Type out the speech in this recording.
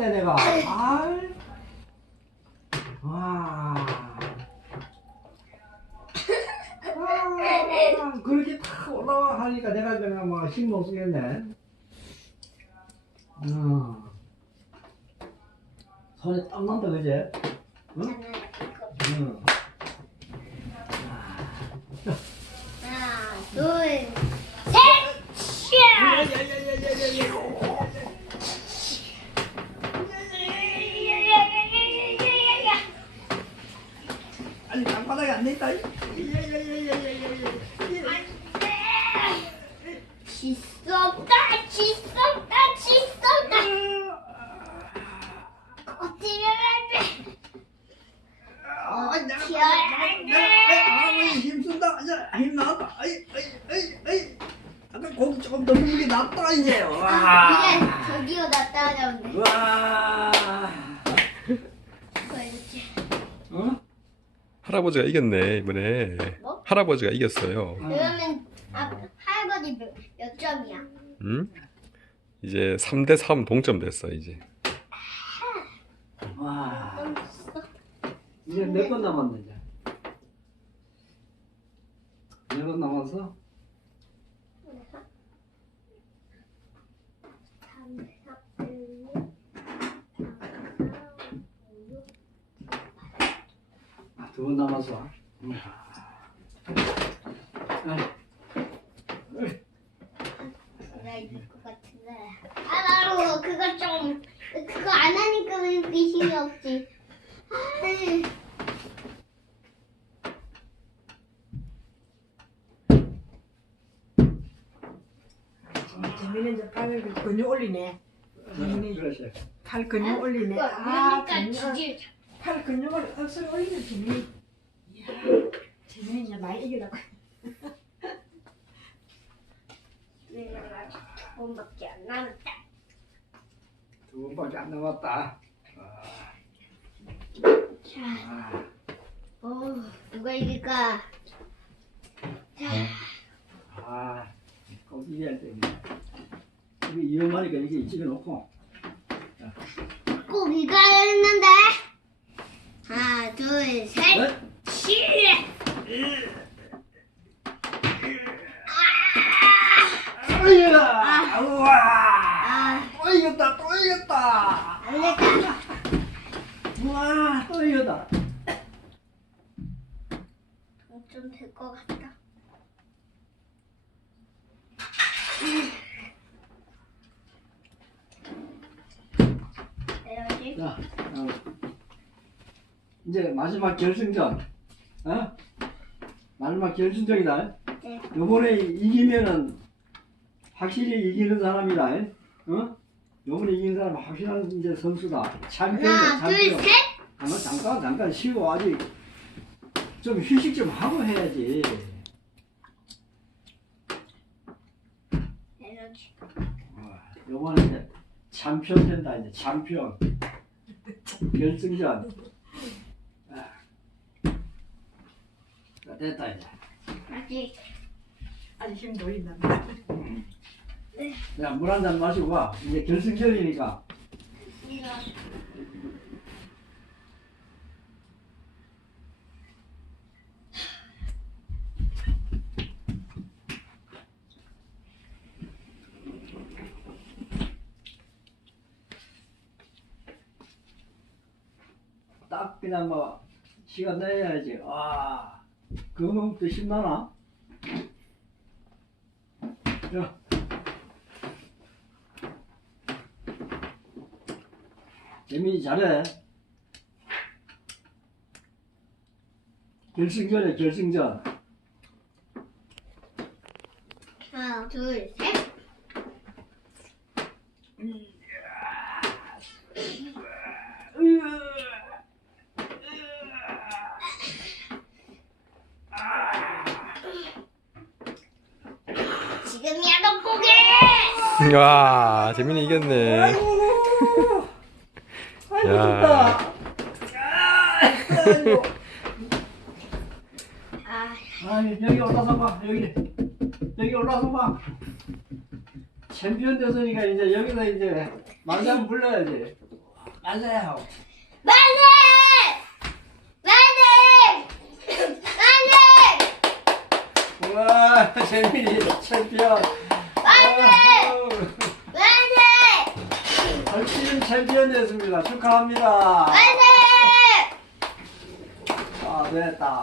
잡았네 내가. 알. 와. 아, 그렇게 탁 올라와 하니까 내가 그냥 막 힘못 쓰겠네. 음. 손에 땀 난다 그지? 응? 응. 아니 땅바닥에 안 내있다. 지수 없다, 지수 없다, 지수 없다. 어찌면 안 돼. 어찌면 안 돼. 힘쓴다. 이제 힘 나왔다. 아이 아이 아이 아이. 아까 고기 조금 더 물게 낫다 이제. 아, 와. 이게 저기요 나 따라오네. 와. 그렇지. 어? 할아버지가 이겼네 이번에 뭐? 할아버지가 이겼어요 그러면 아, 할아버지 몇, 몇 점이야? 음? 이제 3대 3 동점 됐어 이제 와. 점 줬어? 이제 몇 번 남았네 이제. 몇번 남았어? 5분 남아서. 나 아, 나도 그거 좀, 그거 안 하니까 왜 이렇게 힘이 없지? 재민은 이제 팔을 근육 올리네. 아, 팔 근육 올리네. 아, 팔 근육을 억수로 올리는 재민. 재민이 이제 많이 이기라고. 두 번밖에 안 남았다. 두 번밖에 안 남았다. 자, 아, 어, 누가 이길까? 자, 아, 꼭 이겨야 돼. 이게 위험하니까 이게 집어놓고. 꼭 이겨야 했는데. 하나, 둘, 셋, 넷. 칠. 아이야! 우와! 아, 또 이겼다, 또 이겼다! 우와, 또 이겼다. 좀 될 것 같다. 자, 어. 이제 마지막 결승전. 어? 마지막 결승전이다. 네. 요번에 이기면은 확실히 이기는 사람이다. 어? 요번에 이긴 사람 확실한 이제 선수다. 챔피언이야, 하나, 둘, 챔피언. 셋. 잠깐, 잠깐, 잠깐 쉬고 아직 좀 휴식 좀 하고 해야지. 해야지. 어, 요번에 이제 챔피언 된다, 이제 챔피언. 결승전. 아. 자, 됐다, 이제. 아직. 아직 힘도 올린다. 야, 물 한 잔 마시고 와. 이제 결승전이니까. 이거. 딱 그냥 뭐, 시간 내야지. 아, 그거부터 신나나? 야. 재민이 잘해. 결승전이야, 결승전. 하나, 둘, 셋. 지금이야 너 포기해. 와 재민이 이겼네 아이고, 야. 좋다. 아이고. 아, 여기 올라서 봐 여기 여기 올라서 봐 챔피언 됐으니까 이제 여기서 이제 만장 불러야지 맞아요. 만세! 만세! 만세! 와, 재민이 챔피언. 아우, 만세! 벌칙은 챔피언 됐습니다. 축하합니다. 만세! 아, 됐다.